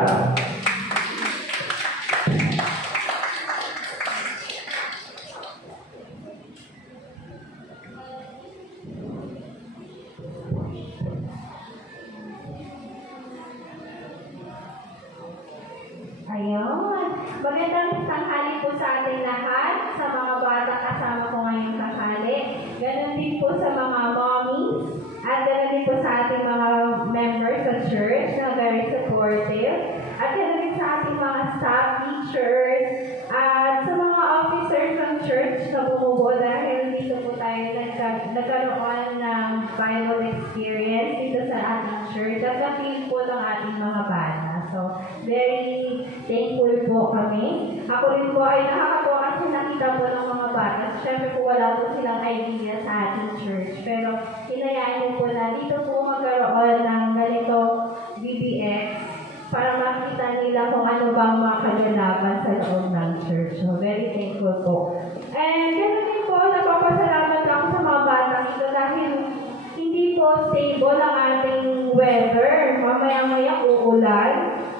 Ayun. Magandang tanghali po sa ating lahat, sa mga bata kasama ko ngayong tanghali. Ganon din po sa mga mommies, at ganon din po sa ating mga members sa church na very supportive. At ganon din sa ating mga staff, teachers, at sa mga officers ng church na bumubuo dahil dito po tayo nagkaroon ng Bible experience dito sa ating church at na-feel po ng ating mga bata. So, very thankful po kami. Ako rin po ay nakakatuwa kasi nakita po ng mga bata. Siyempre po wala po silang idea sa ating church. Pero hinayaan po na dito po magkaroon ng ganito BBX para makita nila kung ano bang mga kaganapan sa loob ng church. So, very thankful po. And ganoon din po, napapasalamat ako sa mga bata ito dahil hindi po stable ang ating weather. Mamaya-maya uulan,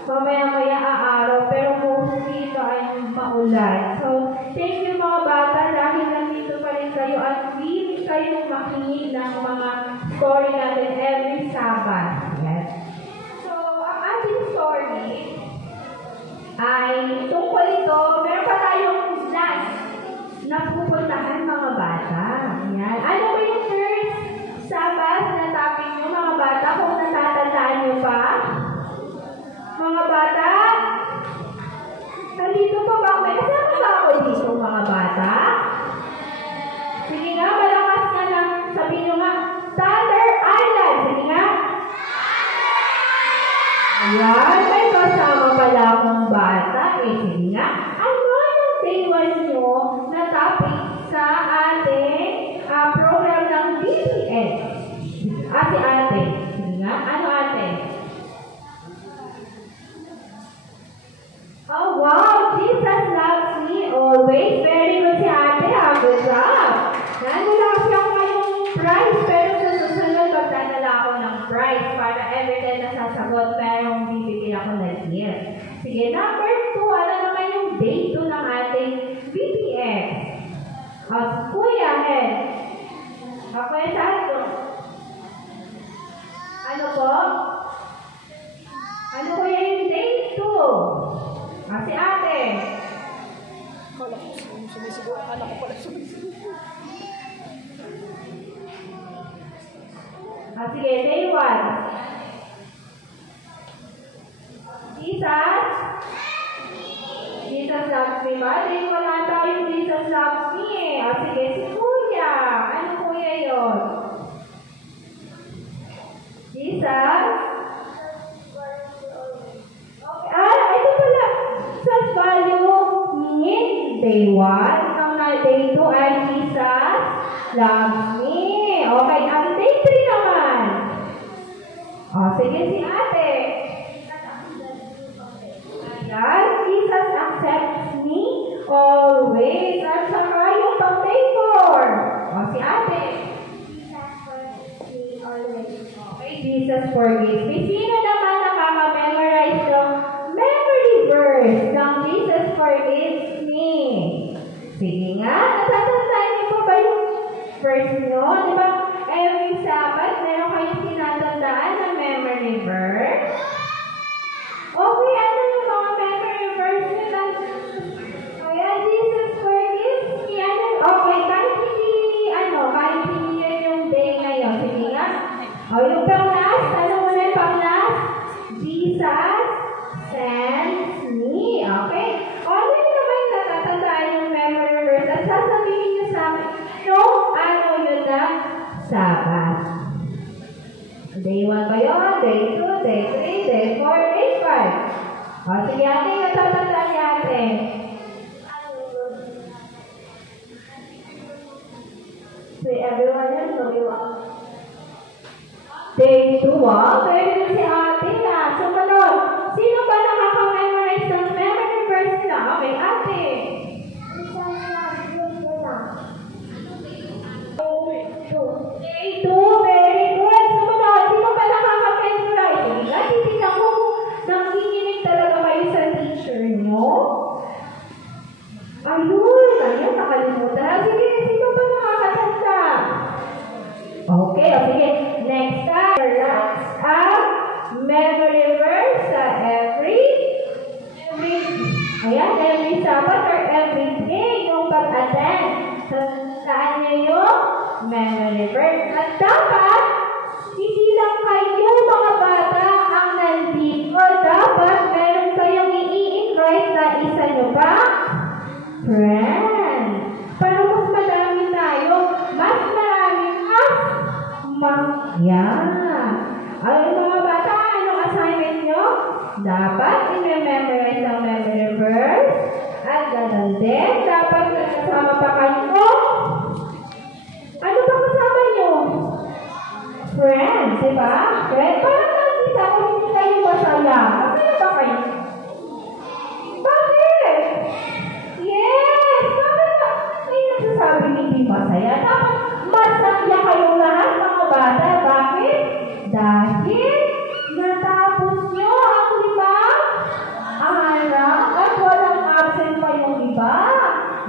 mamaya-maya aaraw, pero mostly ito ay maulan. So, thank you mga bata dahil nandito pa rin kayo at willing kayong makinig ng mga story natin every Sabbath. Yes. So, ang ating story ay tungkol ito, meron pa tayong last na pupuntahan mga bata. Yan. Ano ba yung first Sabbath na topic nyo mga bata kung natatandaan nyo pa? Mga bata? Nandito pa ba? May kasama ba ako dito mga bata? Sige nga, malakas nga lang. Sabihin nyo nga, Thunder Island. Sige nga. Ayan, may kasama pala akong bata. Sige nga. Ano yung day 1 nyo na topic sa ating program ng BBS? Si ate. Sige nga. Ano ate? Oh, wow! Jesus loves me always. Very good si ate. Good job. Wala kasi ako ngayong prize, pero sa susunod, magdadala ako ng prize para every time nasasagot, merong bibigyan ako na gift. Sige, number 2. Ano naman yung day 2 ng ating BBS? Kuya, head. Kuya, saan ito? Ano po? Ano kuya yung day 2? Si ate. Kala ko sumisigaw. Akala ko pala sumisigaw. Sige, day 1. Jesus? Jesus loves me ba? Day 1 na tayong Jesus loves me eh. Sige, si kuya. Ano kuya yun? Jesus? Ito pala. Jesus value meaning day 1. Ang day 2 ay Jesus loves me. Okay, ang day 3 naman. Sige si ate. Ayan, Jesus accepts me always. At saka yung pang-day 4. Si ate. Okay, Jesus forgives me. Sino naman nakaka-memorize ng memory verse ng Jesus forgives me? Sige nga, natatandaan niyo po ba yung verse nyo? Di ba, every Sabbath, meron kayong tinatandaan na memory verse? Okay, ano yung mga memory verse nyo? Ayan, Jesus forgives me. Okay, kahit hindi yan yung day ngayon. Sige nga. Yung pang-last, ano muna yung pang-last? Jesus sends me. Okay? Ano yun naman natatandaan yung memory verse at sasabihin nyo sa akin, no, ano yun na Sabbath. Day 1 ba yun? Day 2, day 3, day 4, day 5. Sige ate, natatandaan niya ate. So everyone else, so you want. Day 2, pwede na si ate na. Sumunod, sino ba nakaka-memorize ng memory verse na? Okay, ate. Day 2, very good. Sumunod, sino ba nakaka-memorize? Titignan mo, nanginginig talaga treasure nyo? Ayun, ayun, nakalimutan. Sige, sino pa nakakatanda? Okay, sige. Next time, memory verse sa every Sabbath or every day yung pag-attend. So, saan nyo yung memory verse? At dapat, hindi lang kayo mga bata ang nandito. Dapat meron kayong i-invite na isa nyo pa friend. Para mas madami tayo. Mas marami Ay, mga bata, anong assignment nyo? Dapat i-memorize ang memory verse. At ganoon din, dapat kasama pa kayo. Ano ba kasama nyo? Friends, di ba? Friends, parang nakita ko hindi kayo masaya. Masaya ba kayo? Bakit? Yes! Bakit ba? May nagsasabi hindi masaya. Dapat masaya kayong lahat, mga bata. Bakit? Dahil natapos nyo ang 5 araw at walang absent pa yung iba.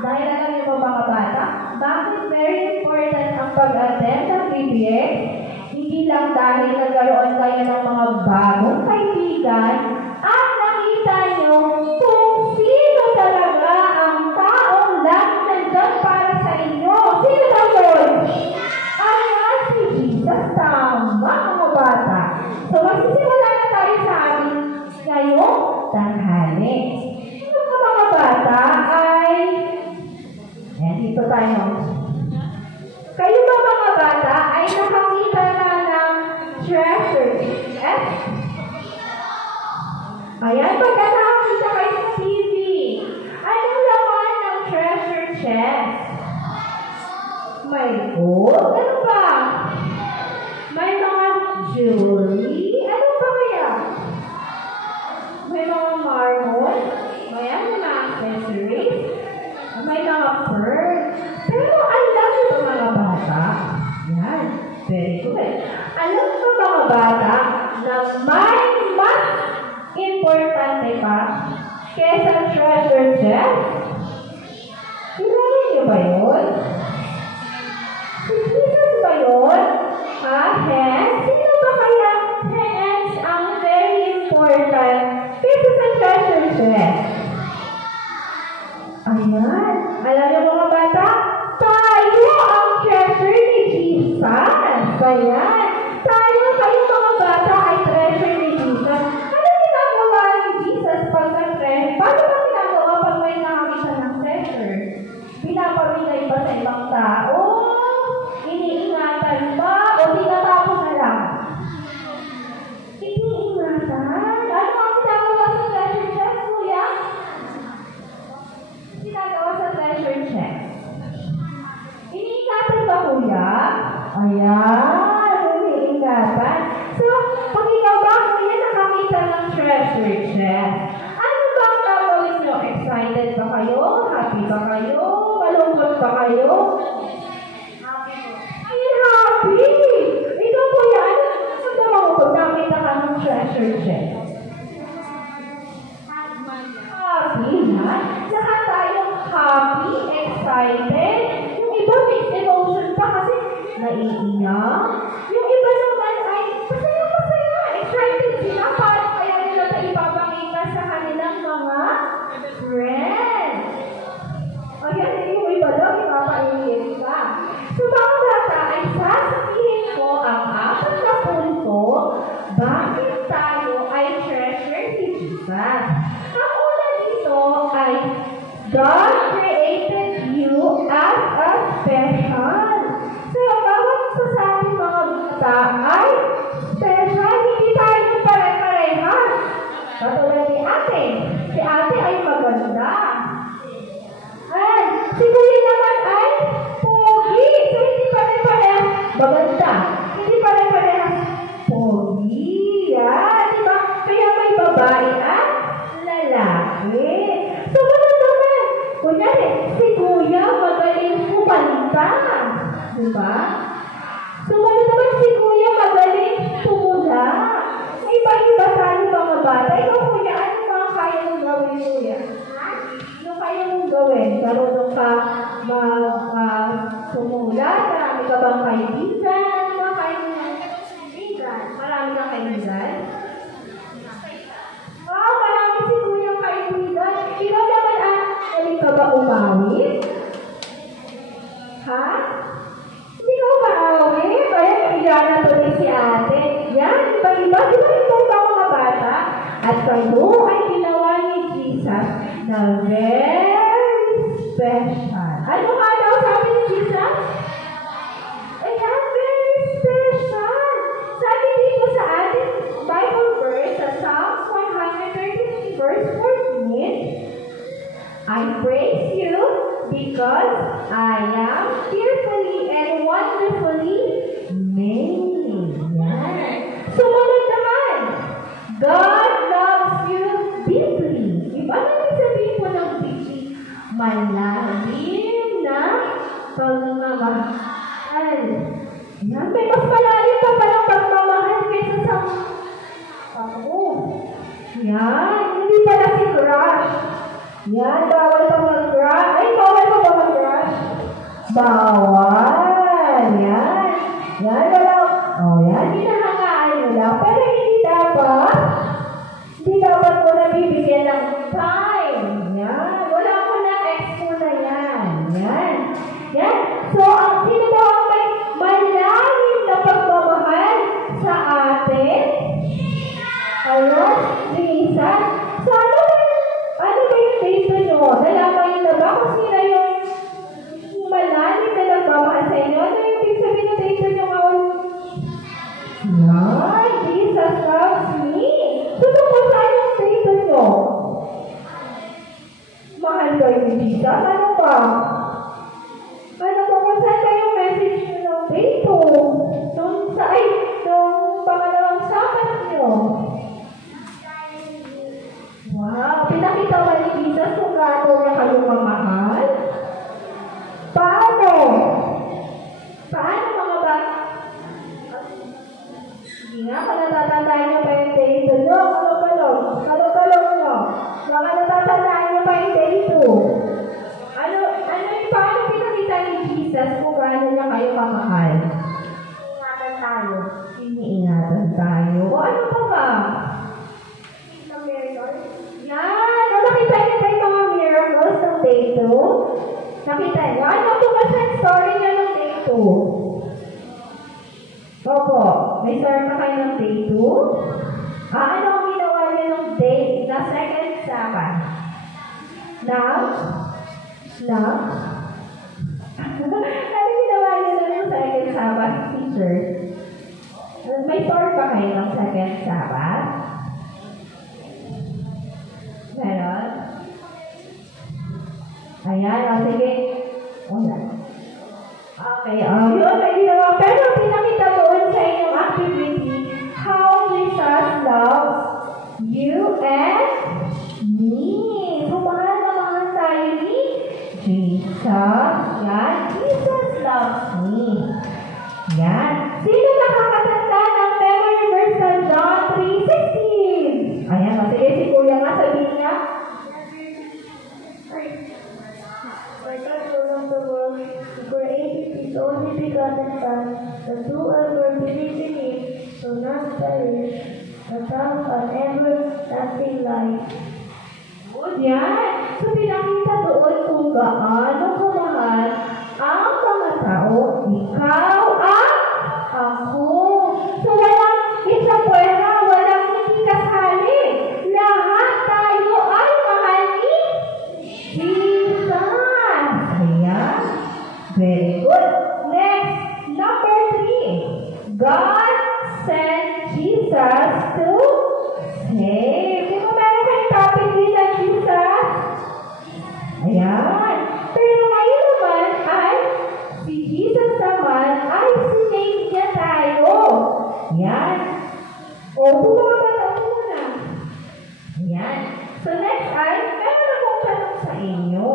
Dahil alam nyo ba mga bata, bakit very important ang pag-attend ng PBX? Hindi lang dahil nagkaroon kayo ng mga bagong kaibigan at nakita nyo kung sino talaga ang taong lang nandyan para sa inyo. Sino na yun? Ayan, si Jesus. Tama, mga bata. So, magsisimula na tayo sa ating ngayong tanghali. Yung mga bata ay... Ayan, dito tayo. Kayo ba mga bata ay nakakita na ng treasure chest? Ayan, pagka nakakita kayo sa TV, anong laman ng treasure chest? May gold? Ano ba? May mga jewelry? Ano ba kaya? May mga marble? May mga accessories? May mga pearls? Pero alam nyo ba mga bata? Yan. Very good. Alam nyo ba mga bata na may mas importante pa kesa treasure chest? Kilala nyo ba yun? Si Jesus ba yun? Ha? Hands? Sino ba kaya hands ang very important kesa sa treasure chest? Ayan. Alam niyo mga bata? Tayo ang treasure ni Jesus. Ayan. Tayo, kayo mga bata ay treasure ni Jesus. Ano ginagawa ni Jesus pagka-treasure? Paano ba ginagawa pag may nakakita ng treasure? Pinapamigay ba sa ibang tao? Iniingatan ba? O tinatapon na lang? Iniingatan? Ano ang ginagawa sa treasure chest, kuya? Ginagawa sa treasure chest. Iniingatan ba, kuya? Ayan, iniingatan. So, pag ikaw ba, kuya, nakakita ng treasure chest, ano ba ang gagawin nyo? Excited ba kayo? Happy ba kayo? Malungkot ba kayo? Ay, happy! Ikaw, kuya, ano ba mo kung nakita ka ng treasure chest? Happy, ha? Lahat tayo happy, excited. Yung iba mixed emotion pa kasi naiiyak. Yung iba naman ay masaya, excited sila. Paano kaya nila ito ipapakita sa kanilang mga friends? Ayan, yung iba daw ipapainit ka. So, mga bata ay sasabihin ko ang 4 na punto bakit tayo ay treasure ni Jesus. Ang una dito ay God created you as a special. So, bawat isa sa ating mga bata ay special. Hindi tayo pare-parehas. Katulad ni ate. Si ate ay maganda. At si kuya naman ay pogi. So, hindi pare-parehas maganda. Hindi pare-parehas pogi. Yan, di ba? Kaya may babae at lalaki. So, ano naman? Kunyari, si kuya magaling kumanta. Di ba? So, ano naman si kuya magaling tumula. Iba-iba tayo mga bata. Ikaw kuya, ano mga kaya mong gawin kuya? kayo ay ginawa ni Jesus na very special. Ano nga daw sabi ni Jesus? Ayan, very special. Sabi dito sa ating Bible verse, sa Psalms 133 verse 14, I praise you because I am fearfully and wonderfully made. Yan. Sumunod naman, God loves you deeply. Ano yung sabihin po ng deeply? Malalim na pagmamahal. Yan, may mas malalim pa palang pagmamahal kaysa sa ako. Yan, hindi pala si crush. Yan, bawal pa mag-crush. Ay, bawal pa ba mag-crush? Bawal. Yan. Yan, wala. Oh, yan, hinahangaan mo lang. Pero hindi dapat mo nabibigyan ng time. Yan. Wala ko na expo na yan. Yan. Yan. So, ang sino daw ang may malalim na pagmamahal sa atin? Ayun, Jesus. So, ano ba yung dito nyo? Nalaman nyo na ba kung sino yung malalim na nagmamahal sa inyo? Ano yung ibig sabihin na dito nyo ngayon? Yan, Jesus loves me. So, kung saan yung dito nyo? Mahal kayo ni Jesus? Ano ba? Ano ba kung saan kayo message nyo ng dito? Nung pangalawang sabat nyo? Wow, pinakita ba ni Jesus kung gaano niya kayo mamahal? Paano? Paano mga bata? Hindi nga, kung natatandaan niyo pa yung day 2 nyo, kalog-kalog nyo. Baka natatandaan niyo pa yung day 2. Paano pinakita ni Jesus kung gaano niya kayo mamahal? Iniingatan tayo. Iniingatan tayo. O ano pa ba? Yan! Nakita niyo ba yung mga miracles ng day 2? Nakita niyo? Ano po kasi ang story niya ng day 2? Opo, may story pa kayo ng day 2? Ano ang ginawa niya ng day, na second Sabbath? Ano ginawa niya ng second Sabbath, teacher? May story pa kayo ng second Sabbath? Meron? Ayan, sige. Wala. Okay, yun, may ginawa. Pero pinakita doon sa inyong activity how Jesus loves you and me. So, mahal na mahal tayo ni Jesus. Yan, Jesus loves me. Yan. Sino nakakatanda ng memory verse sa John 3:16? Ayan, sige, si Kuya nga, sabihin niya. For God so loved the world, He created His only begotten Son, that whoever believes in Him shall not perish, but have an everlasting life. Good, yan. So, pinakita doon kung gaano kamahal ang mga tao. Ikaw ang ako. So, walang isang pwera, walang hindi kasali. Lahat tayo ay mahal ni Jesus. Ayan. Very good. Next, number 3. God sent Jesus to save. Di ba meron kayong topic din ng Jesus? Ayan. Pero ngayon naman ay si Jesus naman ay sinave niya tayo. Ayan. O, mga bata muna. Ayan. So next ay, meron akong tanong sa inyo.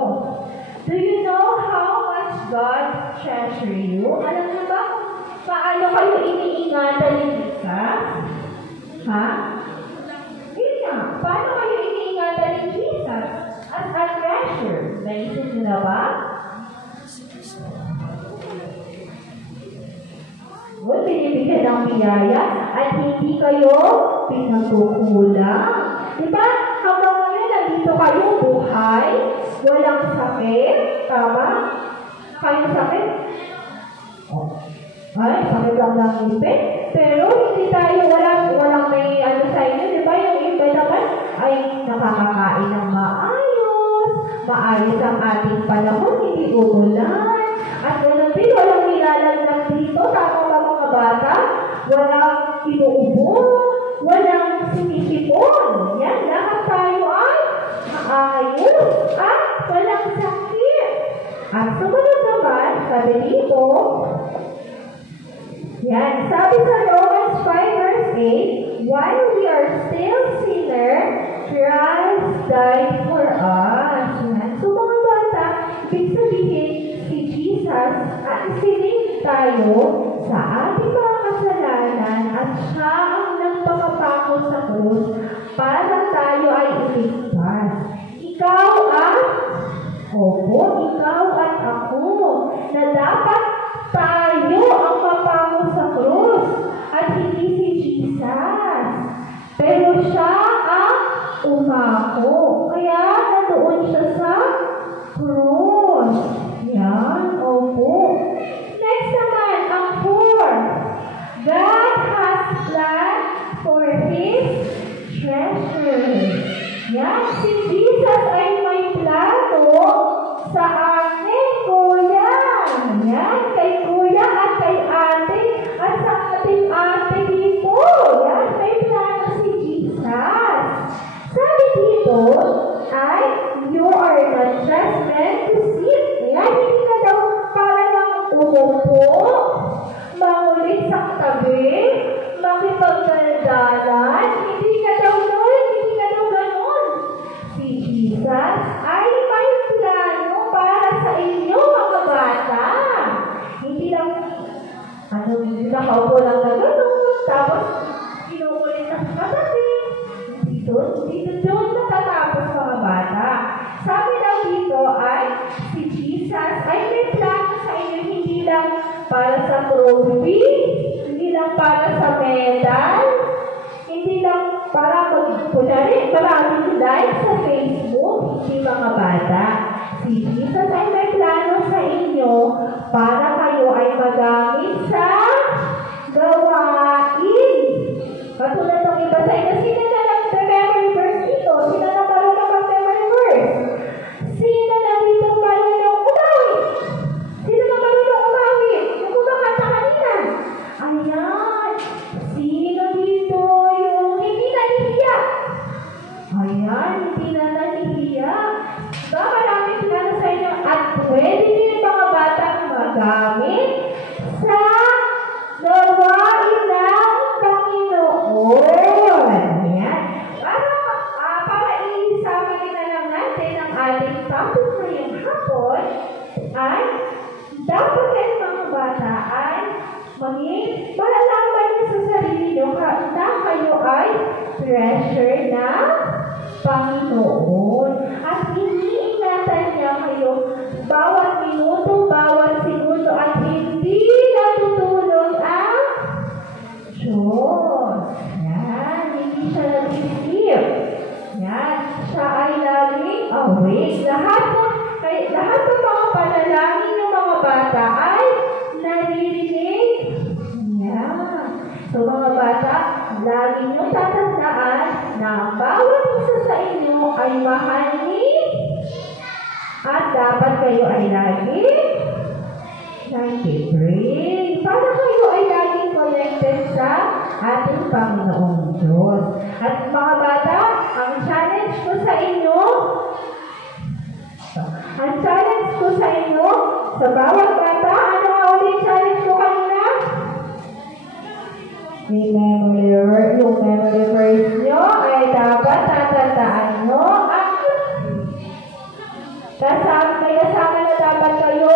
Do you know how much God treasure you? Alam niyo ba kung paano kayo iniingatan ni Jesus? Ha? Yun nga. Paano kayo iniingatan ni Jesus? As a treasure. Naisip niyo na ba? Good, binibigyan ng biyaya at hindi kayo pinagkukulang. Diba? Hanggang ngayon, nandito kayo buhay, walang sakit, tama? Kayong sakit? Oh. Ay, sakit lang ng ipin. Pero hindi tayo, walang may ano sa inyo, diba? Yung iba naman, ay nakakakain ng maayos, maayos ang ating panahon, hindi umulan, at ganoon din, walang nilalagdag dito, tama ba mga bata? Walang inuubo, walang sinisipon. Yan, lahat tayo ay maayos at walang sakit. At sumunod naman, sabi dito, yan, sabi sa Romans 5 verse 8, while we are still sinners, Christ died for us. Yan. So mga bata, ibig sabihin, si Jesus at sining tayo sa ating mga kasalanan at siya ang nagpapapako sa krus para tayo ay iligtas. Ikaw at ako na dapat tayo ang mapako sa krus at hindi si Jesus. Pero siya ang umako. Kaya nandoon siya sa krus. Yan, opo. Next naman, ang 4. God has planned for His treasure. Yan, si Jesus ay may plano sa akin, kuya. Yan, kay kuya at kay ate at sa ating ate dito. Yan, may plano si Jesus. Sabi dito ay, you are not just meant to sit. Yan, hindi ka daw para lang umupo, mangulit sa tabi, makipagdaldalan. Hindi ka daw doon, hindi ka daw ganun. Si Jesus ay may plano para sa inyo, mga bata. Hindi lang, hindi lang kaupo lang na ganun, tapos kinukulit na sa tabi. Dito doon natatapos, mga bata. Sabi daw dito ay, si Jesus ay may plano sa inyo, hindi lang para sa trophy, hindi lang para sa medal, hindi lang para magpunari, maraming like sa Facebook, hindi mga bata. Si Jesus ay may plano sa inyo para kayo ay magamit sa gawain. Katulad ng iba sa inyo, sino na nag-memory verse dito? Sino na marunong mag-memory verse? Sino na dito marunong umawit? Sino na marunong umawit? Yung kumakanta kanina. Ayan. Sino dito yung hindi nahihiya? Ayan, hindi na nahihiya. Diba maraming plano sa inyo at pwede din mga batang magamit sa gawain ng Panginoon. Ayan. Para i-summary na lang natin ang ating topic ngayong hapon ay dapat kayo mga bata ay malalaman niyo sa sarili niyo na kayo ay treasure na Panginoon. At iniingatan niya kayo bawat minuto, bawat segundo at hindi natutulog ang Diyos. Yan, hindi siya nag-isip. Yan, siya ay laging awake. Lahat ng mga panalangin ng mga bata ay naririnig. Yan. So mga bata, lagi niyong tatandaan na bawat isa sa inyo ay mahal ni at dapat kayo ay lagi nag-pray para kayo ay laging connected sa ating Panginoong Diyos. At mga bata, ang challenge ko sa inyo, sa bawat bata, ano ang ulit challenge ko kanina? Yung memory verse nyo ay dapat tatandaan nyo at may kasama na dapat kayo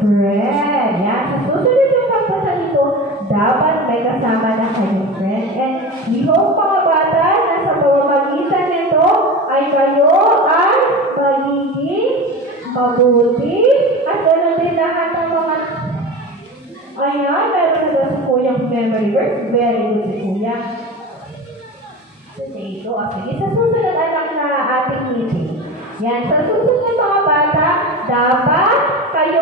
friend. Yan. Sa susunod yung pagpasa nito, dapat may kasama na kayong friend. And we hope mga bata na sa pamamagitan nito ay kayo ay magiging mabuti at ganoon din lahat ng mga ayan, meron na si Kuyang memory verse. Very good si Kuya. Sige, sa susunod anak na ating meeting. Yan, sa susunod mga bata, dapat kayo